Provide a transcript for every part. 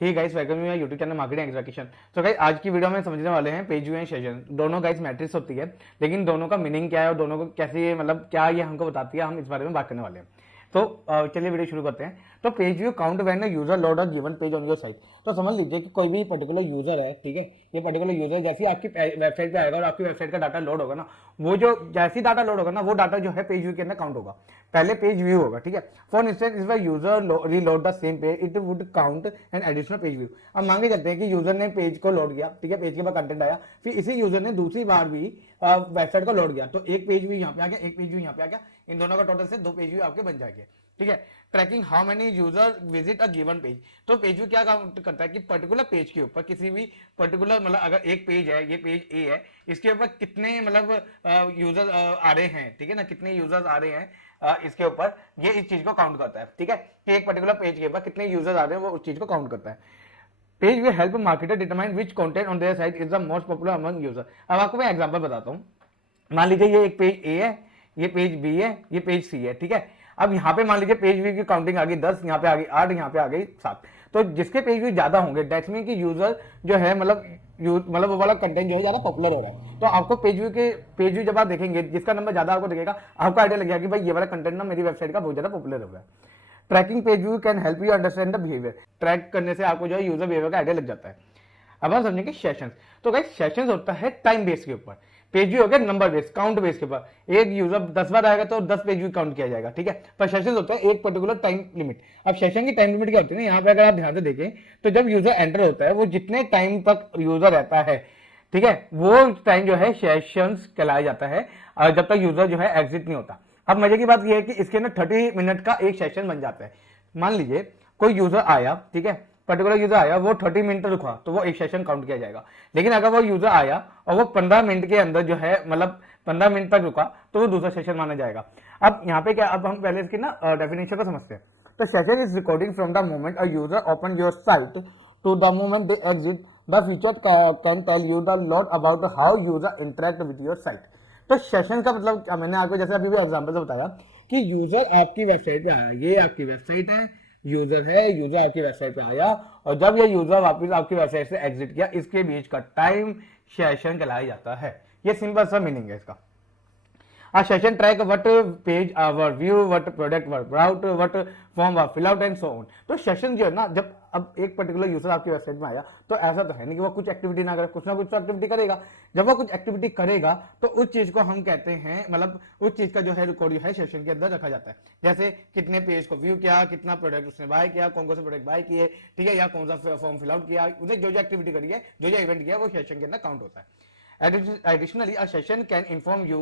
He guys, welcome to my YouTube channel marketing execution. तो guys आज की video में समझने वाले हैं पेज व्यू एंड सेशन। दोनों गाइस मैट्रिक्स होती है, लेकिन दोनों का मीनिंग क्या है और दोनों को कैसे मतलब क्या ये हमको बताती है, हम इस बारे में बात करने वाले हैं। तो चलिए वीडियो शुरू करते हैं। तो page view count when user load a given page on your site. तो समझ लीजिए कि कोई भी पर्टिकुलर यूजर है, ठीक है, ये पर्टिकुलर यूजर जैसे ही आपकी वेबसाइट पे आएगा और आपकी वेबसाइट का डाटा लोड होगा ना, वो जो जैसी डाटा लोड होगा ना, वो डाटा जो है पेज व्यू के अंदर काउंट होगा। पहले पेज व्यू होगा, ठीक है। For instance if user reload the same page it would count an additional page view. अब मान के चलते हैं कि यूजर ने पेज को लोड किया, ठीक है, पेज के बाद कंटेंट आया, फिर इसी यूजर ने दूसरी बार भी वेबसाइट को लोड किया, तो एक पेज व्यू यहाँ पे आ गया, एक पेज व्यू यहाँ पे आ गया, इन दोनों का टोटल से 2 पेज व्यू आपके बन जाएंगे, ठीक है। Tracking how many user visit a given page. तो पेज व्यू क्या काउंट करता है कि पर्टिकुलर पेज के ऊपर किसी भी पर्टिकुलर मतलब अगर एक पेज है, ये पेज ए है, इसके ऊपर कितने मतलब यूजर आ रहे हैं, ठीक है ना, कितने यूजर्स आ रहे हैं इसके ऊपर, ये इस चीज को काउंट करता है, ठीक है, कि एक पर्टिकुलर पेज के ऊपर कितने यूजर्स आ रहे हैं, वो उस चीज को काउंट करता है। Page will help marketer determine which content on their site is the most popular among user। अब आपको मैं एग्जांपल बताता हूँ। मान लीजिए ये एक पेज ए है, ये पेज बी है, ये पेज सी है, ठीक है। अब यहाँ पे मान लीजिए पेज व्यू की काउंटिंग आ गई 10, यहाँ पे आ गई 8, यहाँ पे आ गई 7। तो जिसके पेज व्यू ज्यादा होंगे दैट्स मीन कि यूजर जो है मतलब वो वाला कंटेंट जो है ज्यादा पॉपुलर हो रहा है। तो आपको पेज व्यू जब आप देखेंगे जिसका नंबर ज्यादा आपको दिखेगा, आपको आइडिया लग गया कि भाई ये वाला कंटेंट ना मेरी वेबसाइट का बहुत ज्यादा पॉपुलर हो गया। Tracking page view can help you understand the behaviour. Track करने से आपको जो है यूजर बिहेवियर का आइडिया लग जाता है। अब हम समझेंगे सेशंस। तो गाइस सेशंस होता है टाइम बेस के ऊपर, पेज व्यू हो गया नंबर बेस, काउंट बेस के ऊपर। एक यूजर 10 बार आएगा तो 10 पेज व्यू काउंट किया जाएगा, ठीक है। पर सेशंस होता है एक पर्टिकुलर टाइम लिमिट। अब सेशन की टाइम लिमिट क्या होती है ना, यहाँ पे अगर आप ध्यान से देखें तो जब यूजर एंटर होता है, वो जितने टाइम तक यूजर रहता है, ठीक है, वो टाइम जो है सेशंस कहलाया जाता है, जब तक यूजर जो है एग्जिट नहीं होता। अब मजे की बात यह है कि इसके अंदर 30 मिनट का एक सेशन बन जाता है। मान लीजिए कोई यूजर आया, ठीक है, पर्टिकुलर यूजर आया, वो 30 मिनट तक रुका तो वो एक सेशन काउंट किया जाएगा। लेकिन अगर वो यूजर आया और वो 15 मिनट के अंदर जो है मतलब 15 मिनट तक रुका तो वो दूसरा सेशन माना जाएगा। अब यहाँ पे क्या, अब हम पहले इसकी ना डेफिनेशन को समझते हैं। तो session is recording from the moment a user open your site to the moment they exit. The feature can tell you the lot about how user interact with your site. तो session का मतलब मैंने आपको जैसे अभी भी example से बताया कि यूजर आपकी वेबसाइट पे आया, ये आपकी वेबसाइट है, यूजर है, यूजर आपकी वेबसाइट पे आया और जब ये यूजर वापस आपकी वेबसाइट से एग्जिट किया, इसके बीच का टाइम सेशन कहलाया जाता है। ये सिंपल सा मीनिंग है इसका। A session track what page were view, what product were browsed, what form were fill out and so on। तो सेशन जो है ना, जब अब एक पर्टिकुलर यूजर आपकी वेबसाइट में आया तो ऐसा तो है नहीं कि वो कुछ एक्टिविटी ना करे, कुछ ना कुछ तो एक्टिविटी करेगा। जब वो कुछ एक्टिविटी करेगा तो उस चीज को हम कहते हैं मतलब उस चीज का जो है रिकॉर्ड जो है सेशन के अंदर रखा जाता है। जैसे कितने पेज को व्यू किया, कितना प्रोडक्ट उसने बाय किया, कौन कौन से प्रोडक्ट बाय किए, ठीक है, या कौन सा फॉर्म फिल आउट किया, उसने जो जो एक्टिविटी करी है, जो जो इवेंट किया, वो सेशन के अंदर काउंट होता है। Additionally, a session can inform you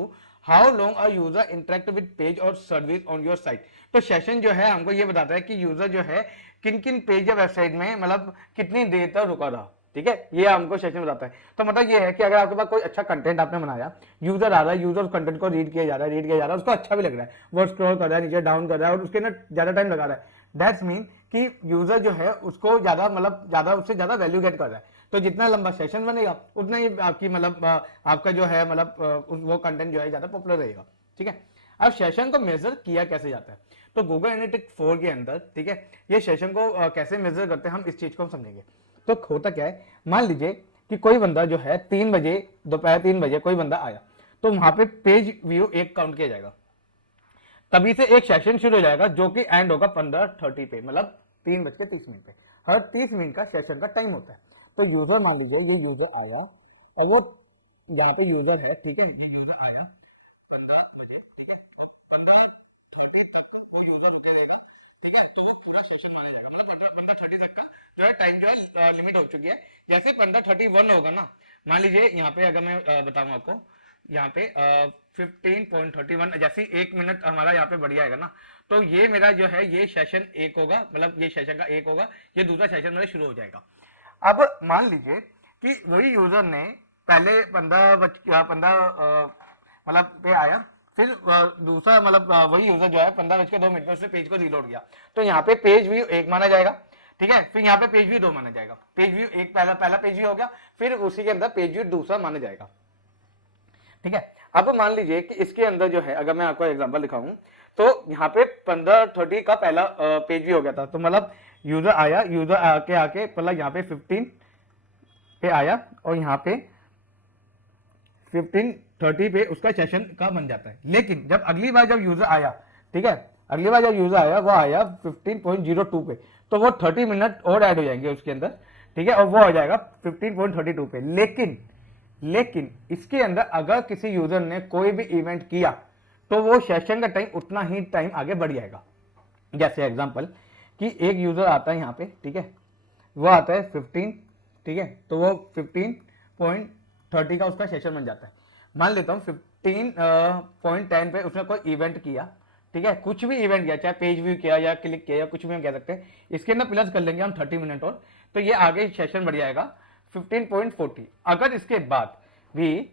how long a user interact with page or service on your site। तो सेशन जो है हमको ये बताता है कि यूजर जो है किन किन पेज या वेबसाइट में मतलब कितनी देर तक रुका रहा, ठीक है, ये हमको सेशन बताता है। तो मतलब ये है कि अगर आपके पास कोई अच्छा कंटेंट आपने बनाया, यूजर आ रहा है, यूजर कंटेंट को रीड किया जा रहा है, उसको अच्छा भी लग रहा है, वो स्क्रॉल कर रहा है, नीचे डाउन कर रहा है और उसके ना ज्यादा टाइम लगा रहा है, दैट्स मीन कि यूजर जो है उसको ज्यादा मतलब ज्यादा उससे ज्यादा वैल्यू गेट कर रहा है। तो जितना लंबा सेशन बनेगा उतना ही आपकी मतलब आपका जो है मतलब वो कंटेंट जो है ज्यादा पॉपुलर रहेगा, ठीक है। अब सेशन को मेजर किया कैसे जाता है, तो गूगल एनालिटिक्स 4 के अंदर, ठीक है, ये सेशन को कैसे मेजर करते हैं हम इस चीज को हम समझेंगे। तो होता क्या है, मान लीजिए कि कोई बंदा जो है 3 बजे, दोपहर 3 बजे कोई बंदा आया, तो वहां पे पेज व्यू एक काउंट किया जाएगा। तभी से एक सेशन शुरू हो जाएगा जो कि एंड होगा 15:30 पे, मतलब 3:30 पे। हर 30 मिनट का सेशन का टाइम होता है। तो यूजर मान लीजिए ये यूजर आया और वो यहाँ पे यूजर है, ठीक है, ये यूजर आया 15 बजे, ठीक है, अब 15:30 तक वो यूजर रुके रहेगा, ठीक है, तो वो पूरा सेशन माना जाएगा, मतलब 15:30 तक का जो है टाइम जो है लिमिट हो चुकी है। जैसे 15:31 होगा ना, मान लीजिए यहाँ पे अगर मैं बताऊँ आपको, यहाँ पे 15:31 जैसे 1 मिनट हमारा यहाँ पे बढ़ जाएगा ना, तो ये मेरा जो है ये सेशन एक होगा, मतलब ये सेशन का एक होगा, ये दूसरा सेशन मेरा शुरू हो जाएगा। अब मान लीजिए कि वही यूजर ने पहले 15 मतलब पे आया, फिर दूसरा मतलब वही यूजर जो है 15:02 में उसने पेज को रीलोड किया, तो यहाँ पे पेज व्यू एक माना जाएगा, ठीक है, फिर यहाँ पे पेज व्यू 2 माना जाएगा। पेज व्यू एक पहला पहला पेज व्यू हो गया, फिर उसी के अंदर पेज व्यू दूसरा माना जाएगा, ठीक है। अब मान लीजिए कि इसके अंदर जो है अगर मैं आपको एग्जांपल दिखाऊं, तो यहाँ पे 15:30 का पहला पेज भी हो गया था, तो मतलब यूजर आया, यूजर आके आके मतलब यहाँ पे 15 पे आया और यहाँ पे 15:30 पे उसका सेशन का बन जाता है। लेकिन जब अगली बार जब यूजर आया, ठीक है, अगली बार जब यूजर आया वो आया 15.02 पे, तो वो 30 मिनट और ऐड हो जाएंगे उसके अंदर, ठीक है, और वो हो जाएगा 15.32 पे। लेकिन इसके अंदर अगर किसी यूजर ने कोई भी इवेंट किया तो वो सेशन का टाइम उतना ही टाइम आगे बढ़ जाएगा। जैसे एग्जांपल कि एक यूजर आता है यहाँ पे, ठीक है, वो आता है 15, ठीक है, तो वो 15.30 का उसका सेशन बन जाता है। मान लेता हूँ 15.10 पे उसने कोई इवेंट किया, ठीक है, कुछ भी इवेंट किया, चाहे पेज व्यू किया या क्लिक किया या कुछ भी हम कह सकते हैं, इसके अंदर प्लस कर लेंगे हम 30 मिनट और, तो ये आगे सेशन बढ़ जाएगा 15.40। अगर इसके बाद भी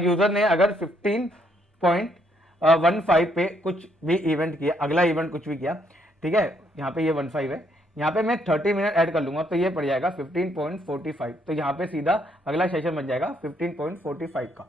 यूजर ने अगर 15.15 पे कुछ भी इवेंट किया, अगला इवेंट कुछ भी किया, ठीक है, यहाँ पे ये 15 है, यहाँ पे मैं 30 मिनट ऐड कर लूंगा तो ये पड़ जाएगा 15.45, तो यहाँ पे सीधा अगला सेशन बन जाएगा 15.45 का।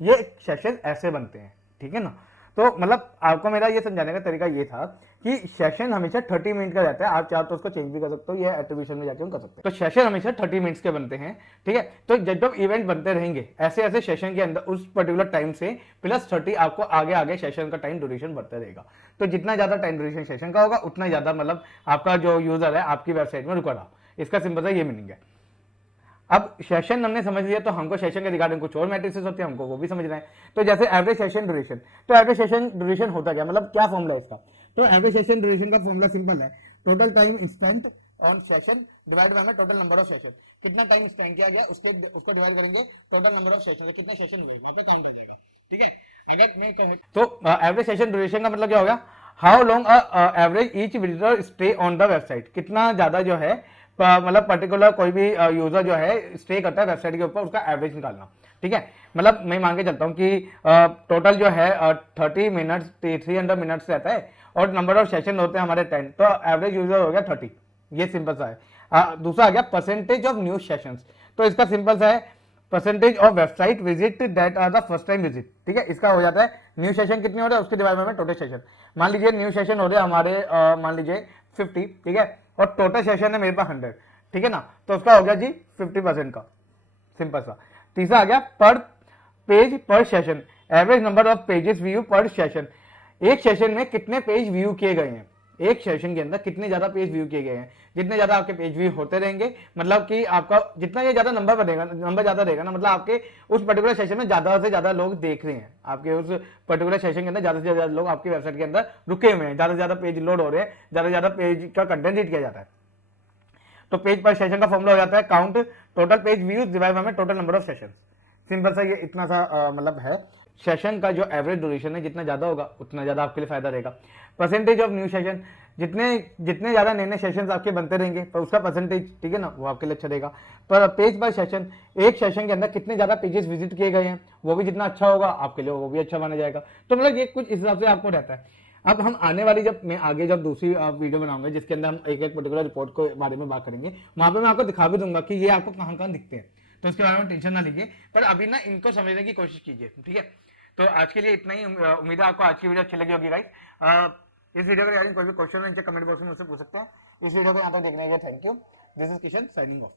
ये सेशन ऐसे बनते हैं, ठीक है ना। तो मतलब आपको मेरा ये समझाने का तरीका ये था कि सेशन हमेशा 30 मिनट का रहता है, आप चाहो तो उसको चेंज भी कर सकते हो, ये एट्रीब्यूशन में जाके हम कर सकते हैं। तो सेशन हमेशा 30 मिनट्स के बनते हैं, ठीक है। तो जब जब इवेंट बनते रहेंगे ऐसे ऐसे सेशन के अंदर उस पर्टिकुलर टाइम से प्लस 30 आपको आगे आगे सेशन का टाइम ड्यूरेशन बढ़ता रहेगा। तो जितना ज्यादा टाइम ड्यूरेशन सेशन का होगा उतना ज्यादा मतलब आपका जो यूजर है आपकी वेबसाइट में रुका रहा। इसका सिंपल सा ये मीनिंग है। अब सेशन हमने समझ लिया तो हमको सेशन के रिगार्डिंग कुछ और मैट्रिसेस होते हैं, हमको वो भी समझना है। तो जैसे एवरेज सेशन ड्यूरेशन, तो एवरेज सेशन ड्यूरेशन होता क्या, मतलब क्या फॉर्मूला है इसका। तो एवरेज सेशन ड्यूरेशन का फॉर्मूला सिंपल है, total time spent on session divide by total number of session. कितना टाइम स्पेंड किया गया उसको डिवाइड करेंगे टोटल नंबर ऑफ सेशन, कितने सेशन हुए वहां पे काउंट हो जाएगा, ठीक है। अगर नहीं कहे तो एवरेज सेशन ड्यूरेशन का मतलब क्या होगा, how long average each visitor stay on the website, कितना ज्यादा जो है मतलब पर्टिकुलर कोई भी यूजर जो है स्टे करता है वेबसाइट के ऊपर, उसका एवरेज निकालना, ठीक है। मतलब मैं मान के चलता हूँ कि टोटल जो है 30 मिनट्स 300 मिनट्स रहता है और नंबर ऑफ सेशन होते हैं हमारे 10, तो एवरेज यूजर हो गया 30। ये सिंपल सा है। दूसरा आ गया परसेंटेज ऑफ न्यू सेशंस, तो इसका सिंपल सा है percentage of website visit that are the first time visit, ठीक है। इसका हो जाता है न्यू सेशन कितने हो रहे हैं उसके डिवाइड में टोटल सेशन। मान लीजिए न्यू सेशन हो रहे हैं हमारे मान लीजिए 50, ठीक है, और टोटल सेशन है मेरे पास 100, ठीक है ना, तो उसका हो गया जी 50% का, सिंपल सा। तीसरा आ गया पर पेज पर session, average number of pages view पर सेशन, एक सेशन में कितने पेज व्यू किए गए हैं, एक सेशन के अंदर कितने ज्यादा पेज व्यू किए गए हैं। जितने ज्यादा आपके पेज व्यू होते रहेंगे मतलब कि आपका जितना ये ज्यादा नंबर बनेगा, नंबर ज्यादा रहेगा ना, मतलब आपके उस पर्टिकुलर सेशन में ज्यादा से ज्यादा लोग देख रहे हैं, आपके उस पर्टिकुलर सेशन के अंदर ज्यादा से ज्यादा लोग आपकी वेबसाइट के अंदर रुके हुए हैं, ज्यादा से ज्यादा पेज लोड हो रहे हैं, ज्यादा से ज्यादा पेज का कंटेंट रीड किया जाता है। तो पेज पर सेशन का फॉर्मूला हो जाता है count total page views divide by total number of session. Simple सा ये इतना सा मतलब है। सेशन का जो एवरेज ड्यूरेशन है जितना ज्यादा होगा उतना ज्यादा आपके लिए फायदा रहेगा। परसेंटेज ऑफ न्यू सेशन, जितने ज्यादा नए नए सेशन आपके बनते रहेंगे तो उसका परसेंटेज, ठीक है ना, वो आपके लिए अच्छा रहेगा। पर पेज बाय सेशन, एक सेशन के अंदर कितने ज्यादा पेजेस विजिट किए गए हैं वो भी जितना अच्छा होगा आपके लिए वो भी अच्छा माना जाएगा। तो मतलब ये कुछ इस हिसाब से आपको रहता है। अब हम आने वाली जब मैं आगे जब दूसरी वीडियो बनाऊंगा जिसके अंदर हम एक एक पर्टिकुलर रिपोर्ट के बारे में बात करेंगे, वहां पे मैं आपको दिखा भी दूंगा कि ये आपको कहां कहां दिखते हैं, तो इसके बारे में टेंशन ना लीजिए, पर अभी ना इनको समझने की कोशिश कीजिए, ठीक है। तो आज के लिए इतना ही। उम्मीद है आपको आज की वीडियो अच्छी लगी होगी गाइस। इस वीडियो के रिगार्डिंग कोई भी क्वेश्चन नीचे कमेंट बॉक्स में मुझसे पूछ सकते हैं। इस वीडियो को यहाँ तक देखने के लिए thank you. This is Kishan signing off.